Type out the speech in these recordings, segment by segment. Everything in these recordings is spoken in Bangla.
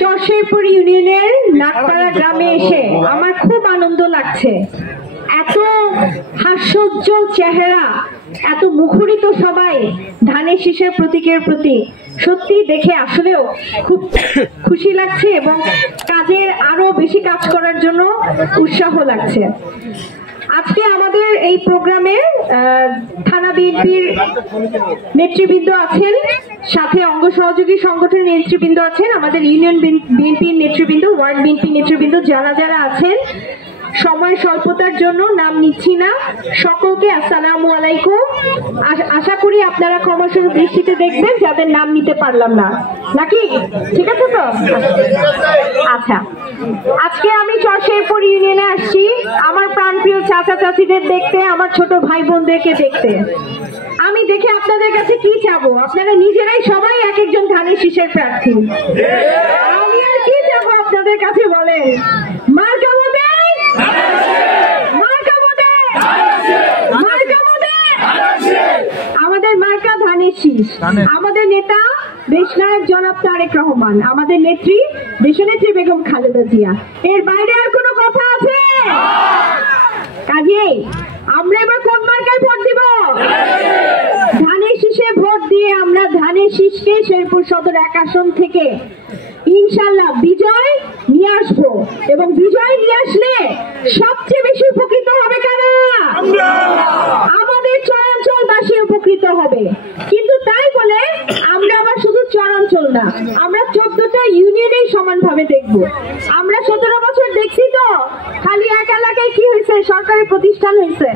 চরশেরপুর ইউনিয়নের নাটপাড়া গ্রামে এসে আমার খুব আনন্দ লাগছে। এত হাস্যোজ্জ্বল চেহারা, এত মুখরিত সবাই ধানের শীষের প্রতীকের প্রতি, সত্যি দেখে আসলেও খুব খুশি লাগছে এবং কাজের আরো বেশি কাজ করার জন্য উৎসাহ লাগছে। আজকে আমাদের এই প্রোগ্রামে থানা বিএনপির নেতৃবৃন্দ আছেন, সাথে অঙ্গ সহযোগী সংগঠনের নেতৃবৃন্দ আছেন, আমাদের ইউনিয়ন বিএনপির নেতৃবৃন্দ, ওয়ার্ড বিএনপি নেতৃবৃন্দ যারা যারা আছেন। সময় স্বল্পতার জন্য নাম নিচ্ছি না। সকলকে আসসালামু আলাইকুম। আশা করি আপনারা ক্ষমাসুন্দর দৃষ্টিতে দেখবেন যাদের নাম নিতে পারলাম না, নাকি? ঠিক আছে তো? আচ্ছা, আজকে আমি চরশেরপুর ইউনিয়নে আসছি আমার প্রাণপ্রিয় চাচা চাচিদের দেখতে, আমার ছোট ভাই বোনদেরকে দেখতে। আমি দেখে আপনাদের কাছে কি চাবো? আপনারা নিজেরাই সবাই এক একজন ধানের শীষের প্রার্থী। আমি আর কি চাবো আপনাদের কাছে বলেন? মার্কা আমাদের মার্কা ধানের শীষ, আমাদের নেতা দেশনায়ক জনাব তারেক রহমান, আমাদের নেত্রী দেশনেত্রী বেগম খালেদা জিয়া। এর বাইরে আর কোনো কথা আছে? কাজেই আমরা এবার কোন মার্কায় ভোট দিব? ধানের শীষে ভোট দিয়ে আমরা ধানের শীষকে শেরপুর সদর 1 আসন থেকে ইনশাআল্লাহ বিজয় নিয়ে আসবো, এবং বিজয় নিয়ে আসলে সবচেয়ে বেশি উপকৃত হবে কারা? আমাদের চরাঞ্চলবাসী উপকৃত হবে। কিন্তু তাই বলে আমরা আবার শুধু চরাঞ্চল না, আমরা 14টা ইউনিয়নেই সমানভাবে দেখব। আমরা 17 বছর দেখছি তো খালি এক এলাকায় কি হয়েছে, সরকারি প্রতিষ্ঠান হয়েছে,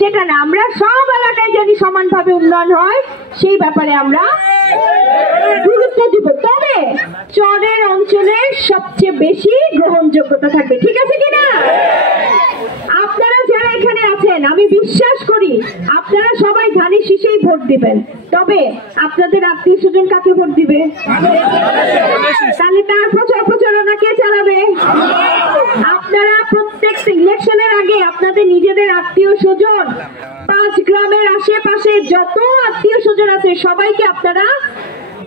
সেটা না, আমরা সব এলাকায় যদি সমানভাবে উন্নয়ন হয় সেই ব্যাপারে আমরা গুরুত্ব দিব। তবে চরের অঞ্চলে সবচেয়ে বেশি গ্রহণযোগ্যতা থাকবে, ঠিক আছে কিনা? আপনারা যারা এখানে আছেন আমি বিশ্বাস করি আপনারা সবাই ধানের শীষেই ভোট দিবেন। তবে আপনাদের আত্মীয় স্বজন কাকে ভোট দিবে? তাহলে তার প্রচার প্রচারণা কে চালাবে? আপনারা প্রত্যেকটা ইলেকশনের আগে আপনাদের নিজেদের আত্মীয় স্বজন, 5 গ্রামের আশেপাশে যত আত্মীয় স্বজন আছে সবাইকে আপনারা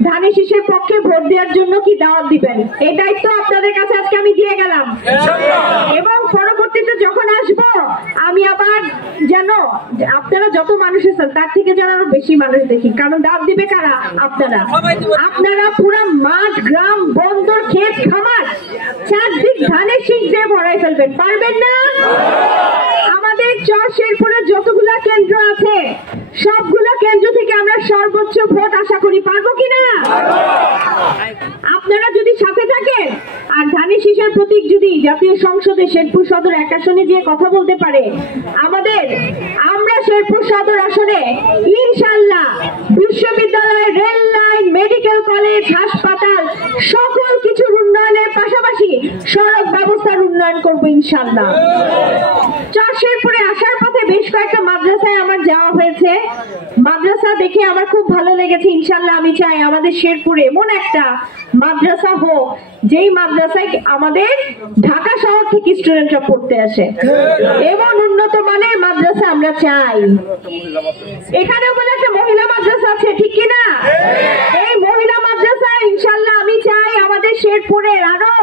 ধানের শীষের পক্ষে ভোট দেওয়ার জন্য কি দাওয়াত দিবেন। এই দায়িত্ব আপনাদের কাছে আজকে আমি দিয়ে গেলাম, এবং পরবর্তীতে যখন আসবো আমি আবার যেন আপনারা যত মানুষ আছেন তার থেকে যেন আরো বেশি মানুষ দেখি। কারণ দাওয়াত দিবে কারা? আপনারা। আপনারা পুরো মাঠ, গ্রাম, বন্দর, ক্ষেত, খামার চারদিক ধানের শীষ দিয়ে ভরাই ফেলবেন, পারবেন না? আমাদের চরশেরপুরে যতগুলা কেন্দ্র আছে সবগুলো কেন্দ্র থেকে আমরা সর্বোচ্চ ভোট আশা করি, পারবো কিনা? আপনারা যদি সাথে থাকেন আর ধানের শীষের প্রতীক যদি জাতীয় সংসদে শেরপুর সদর 1 আসনে দিয়ে কথা বলতে পারে, আমরা শেরপুর সদর আসনে ইনশাআল্লাহ বিশ্ববিদ্যালয়, রেল লাইন, মেডিকেল কলেজ, হাসপাতাল সকল কিছুর উন্নয়নের পাশাপাশি সড়ক ব্যবস্থার উন্নয়ন করবো ইনশাআল্লাহ। চরশেরপুরে আসার পথে বেশ কয়েকটা মাদ্রাসায় আমার যাওয়া হয়েছে, মাদ্রাসা দেখে আমার খুব ভালো লেগেছে। ইনশাআল্লাহ আমি চাই আমাদের শেরপুরে এমন একটা মাদ্রাসা হোক যেই মাদ্রাসায় আমাদের ঢাকা শহর থেকে স্টুডেন্টরা পড়তে আসে, এবং উন্নত মানের মাদ্রাসা আমরা চাই। এখানে বলে একটা মহিলা মাদ্রাসা আছে, ঠিক কিনা? এই মহিলা মাদ্রাসা ইনশাআল্লাহ আমি চাই আমাদের শেরপুরের আরো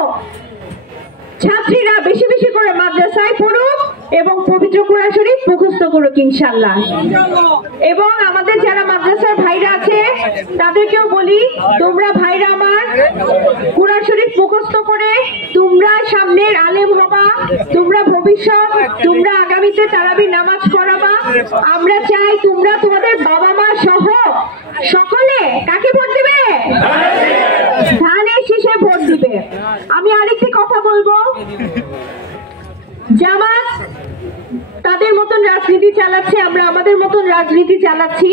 ছাত্রীরা বেশি বেশি করে মাদ্রাসায় পড়ুক এবং পবিত্র কোরআন শরীফ মুখস্থ করুক ইনশাআল্লাহ। এবং আমাদের যারা মাদ্রাসার ভাইরা আছে তাদেরকেও বলি, তোমরা ভাইরা আমার কোরআন শরীফ মুখস্থ করে তোমরা সামনের আলেম হবা, তোমরা ভবিষ্যৎ, তোমরা আগামীতে তারাবির নামাজ পড়াবা। আমরা চাই তোমরা তোমাদের বাবা মা সহ সকলে কাকে ভোট দিবে? ধানের শীষে ভোট দিবে। আমি আরেকটি কথা বলবো, জামাত তাদের মতন রাজনীতি চালাচ্ছে, আমরা আমাদের মতন রাজনীতি চালাচ্ছি,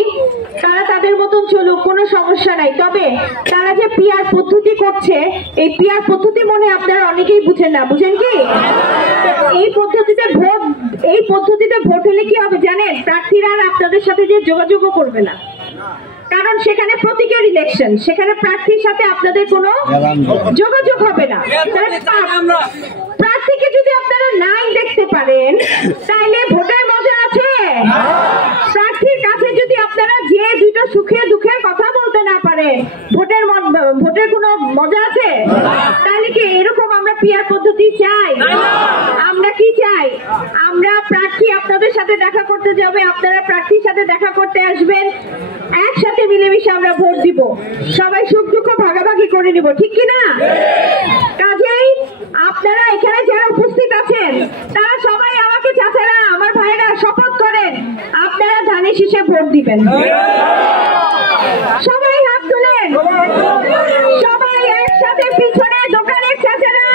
তারা তাদের মতন চলুক, কোনো সমস্যা নাই। তবে তারা যে পিআর পদ্ধতি করছে, এই পিআর পদ্ধতি মনে আপনারা অনেকেই বুঝেন না, বুঝেন কি? এই পদ্ধতিতে ভোট হলে কি হবে জানেন? প্রার্থীরা আপনাদের সাথে যে যোগাযোগও করবে না, কারণ সেখানে প্রতীকের ইলেকশন, সেখানে প্রার্থীর সাথে আপনাদের কোনো যোগাযোগ হবে না। প্রার্থীকে যদি আপনারা নাই দেখতে পারেন তাহলে ভোটের মজা আছে? প্রার্থীর কাছে যদি আপনারা যে দুটো সুখে দুঃখের কথা বলতে না পারেন ভোটের কোনো মজা আছে? তাহলে কি এরকম আমরা পিয়ার পদ্ধতি চাই? আমরা কি চাই? আমরা প্রার্থী আপনাদের সাথে দেখা করতে যাবে, আপনারা প্রার্থীর সাথে দেখা করতে আসবেন, একসাথে মিলেমিশে আমরা ভোট দিব, সবাই সুখ দুঃখ ভাগাভাগি করে নিব, ঠিক কিনা? কাজেই আপনারা এখানে যারা উপস্থিত আছেন তারা সবাই আমাকে চাচারা, আমার ভাইরা শপথ করেন আপনারা ধানের শীষে ভোট দিবেন। সবাই হাত তুলেন, সবাই একসাথে পিছনে দোকানের চাচারা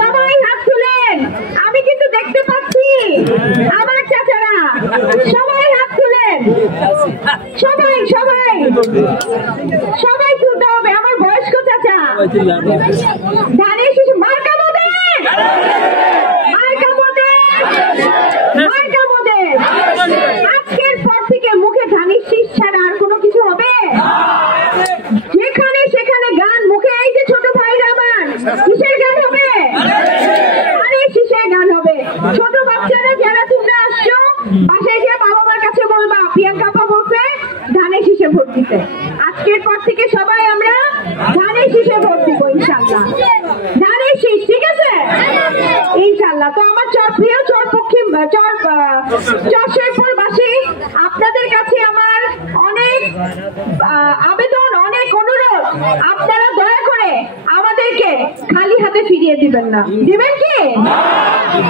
সবাই হাত তুলেন। আমি কিন্তু দেখতে পাচ্ছি আমার চাচারা, সবাই হাত তুলেন, সবাই সবাই সবাই তুলতে হবে। আমার বয়স্ক চাচা ধানের শীষ মার্কা মোদের, মার্কা মোদের, মার্কা মোদের। আজকের পর থেকে মুখে ধানের শীষ ছাড়া আর কোনো কিছু হবে? যেখানে সেখানে গান মুখে, এই যে ছোট ভাইরা আমার, কিসের গান হবে? ধানের শীষের গান হবে। ছোট বাচ্চারা যারা তোমরা আসছো বাসায় গিয়ে বাবা মার কাছে বলবা প্রিয়াঙ্কা আপা বলছে ধানের শীষে ভোট দিতে। আজকের পর থেকে সবাই আমরা ধানের শীষে ভোট দিব ইনশাআল্লাহ। ধানের শীষ, ঠিক আছে ইনশাআল্লাহ। তো আমার প্রিয় চরশেরপুরবাসী, আপনাদের কাছে আমার অনেক আবেদন, অনেক অনুরোধ, আপনারা দয়া করে আমাদেরকে খালি হাতে ফিরিয়ে দিবেন না। দিবেন কি?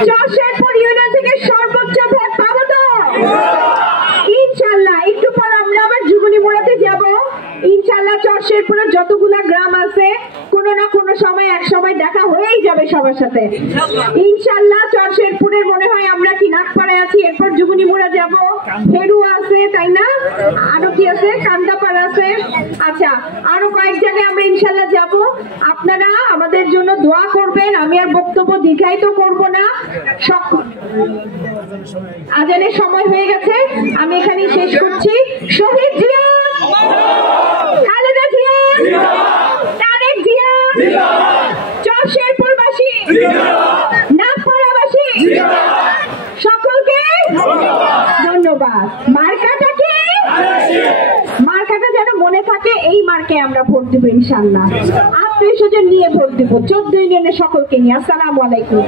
চরশেরপুর ইউনিয়ন থেকে সর্বোচ্চ ভোট পাবো তো ইনশাআল্লাহ। একটু পর আমরা আবার যুগনি মোড়াতে যাব ইনশাআল্লাহ। চরশেরপুরের যতগুলা গ্রাম আছে কোনো না কোনো সময় এক সময় দেখা হয়েই যাবে সবার সাথে ইনশাআল্লাহ। চরশেরপুরের মনে হয় আমরা কি নাগপাড়ায় আছি, এরপর যুগনি মোড়া যাব, হেরুয়া আছে তাই না, আরো কি আছে, কান্দাপাড়া আছে, আচ্ছা আরো কয়েক জায়গায় আমরা ইনশাআল্লাহ যাব। আপনারা আমাদের জন্য দোয়া করবেন। আমি আর বক্তব্য দীর্ঘায়িত করব না, আজানের সময় হয়ে গেছে, আমি এখানেই শেষ করছি। শহীদ জিয়া, খালেদা জিয়া, তারেক জিয়া, চরশেরপুরবাসী, নাগপাড়াবাসী সকলকে ধন্যবাদ। মার্কাটা কি? মার্কাটা যেন মনে থাকে, এই মার্কে আমরা ভোট দেবো ইনশাআল্লাহ। আত্মীয় স্বজন নিয়ে ভোট দেবো, 14 ইউনিয়নের সকলকে নিয়ে। আসসালামু আলাইকুম।